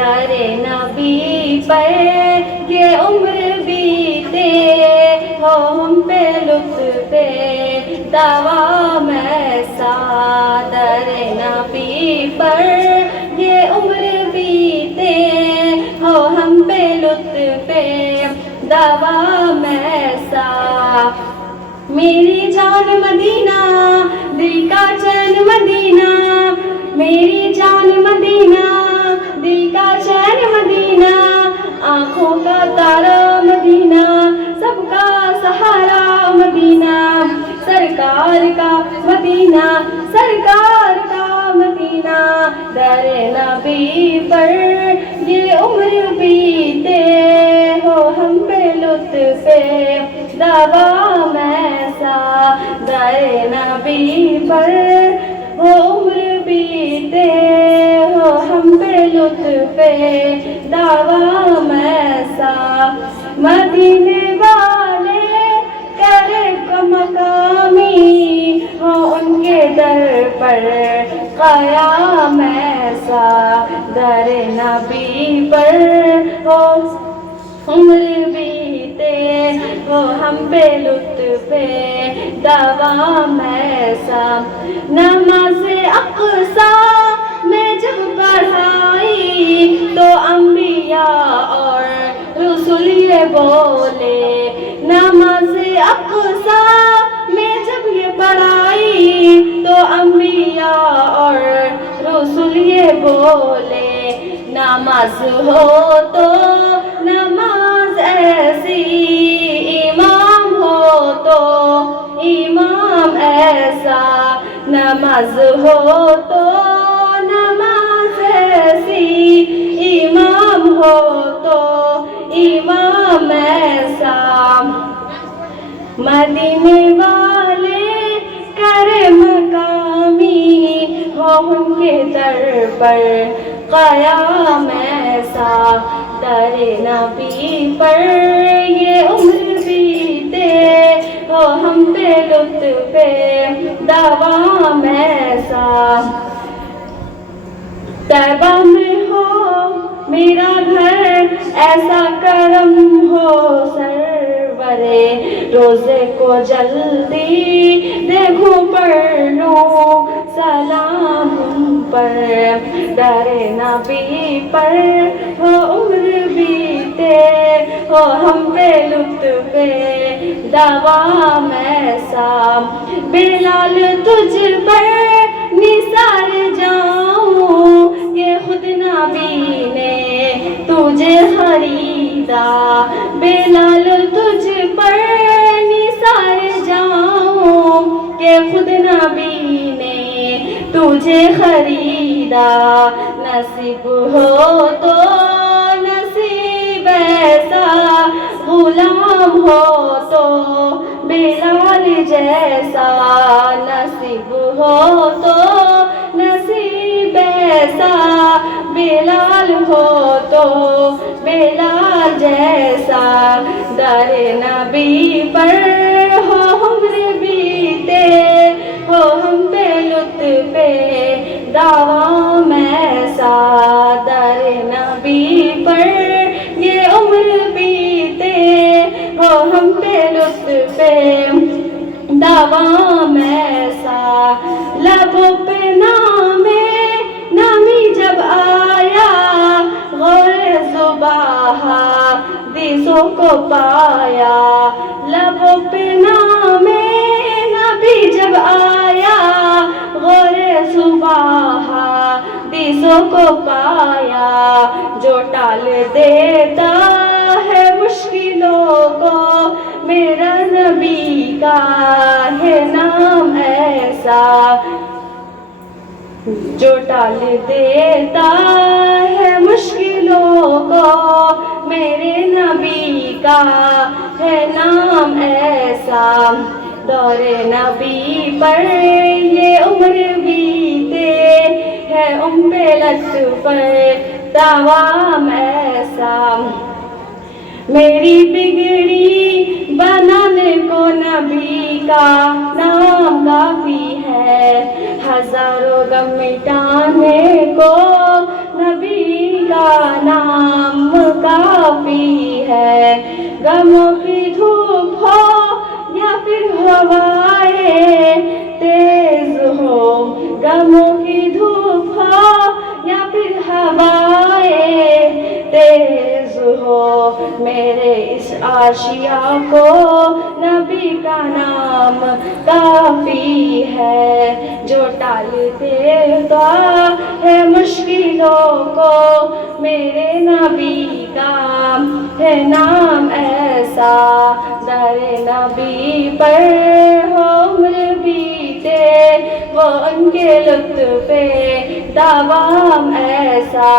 در نبی پر یہ عمر بیتے ہو ہم پہ لطف دوام ایسا در نبی پر یہ عمر بیتے ہو ہم پہ لطف دوام ایسا میری جان مدینہ دل کا چین مدینہ میری جان مدینہ دل کا چین مدینہ آنکھوں کا تارا مدینہ سب کا سہارا مدینہ سرکار کا مدینہ سرکار کا مدینہ در نبی پر یہ عمر بیتے ہو ہم پہ لطف دوام ایسا در نبی پر وہ عمر بیتے ہو ہم پہ لطف دوام ایسا مدینے والے کرے مقامی ہو ان کے در پر قیام ایسا در نبی پر ہو عمر بیتے ہو ہم پہ لطف دوام ایسا نماز اقصیٰ میں جب پڑھائی تو انبیاء اور رسول یہ بولے نماز اقصیٰ میں جب یہ پڑھائی تو انبیاء اور رسول یہ بولے نماز ہو تو نماز ایسی امام ہو تو امام ایسا نماز ہو تو نماز ایسی امام ہو تو امام ایسا مدینے والے کرے مقامی ہو ان کے در پر قیام ایسا در نبی پر یہ عمر بیتے ہو ہم پہ لطف دوام ایسا طیبہ میں ہو میرا گھر ایسا کرم ہو سرورے روزے کو جلدی دیکھوں پڑھ لوں سلام پر در نبی پر ہو عمر بیتے ہو ہم پہ لطف دوام ایسا بلال تجھ پر نثار جاؤں یہ خود نبی نے تجھے خریدا بلال تجھ پر نثار جاؤں کہ خود نبی نے تجھے خریدا نصیب ہو تو نصیب ایسا غلام ہو تو بلال جیسا نصیب ہو تو نصیب ایسا بلال ہو تو بلال جیسا در نبی پر ہو عمر بیتے ہو ہم پہ لطف دوام ایسا در نبی پر یہ عمر بیتے ہو ہم پہ لطف دوام ایسا لبوں پہ نامی جب آیا غور زباں حدیثوں کو پایا لبوں پہ نبی جب آیا غور زباں حدیثوں کو پایا جو ٹال دیتا ہے مشکلوں کو میرا نبی کا ہے نام ایسا جو ٹال دیتا ہے مشکلوں کو میرے نبی کا ہے نام ایسا دور نبی پر یہ عمر بیتے ہے پہ لطف دوام ایسا میری بگڑی بنانے کو نبی کا نام کافی ہے ہزاروں غم مٹانے کو نبی کا نام کافی ہے، غموں کی دھوپ ہو یا پھر ہوائیں تیز ہو، غموں کی دھوپ ہو یا پھر ہوائیں تیز ہو، میرے اس آشیا کو نبی کا نام کافی ہے، جو ٹال دیتا ہے مشکلوں کو، میرے نبی کا ہے نام ایسا، در نبی پر ہو عمر بیتے، وہ ان کے لطف پہ دوام ایسا۔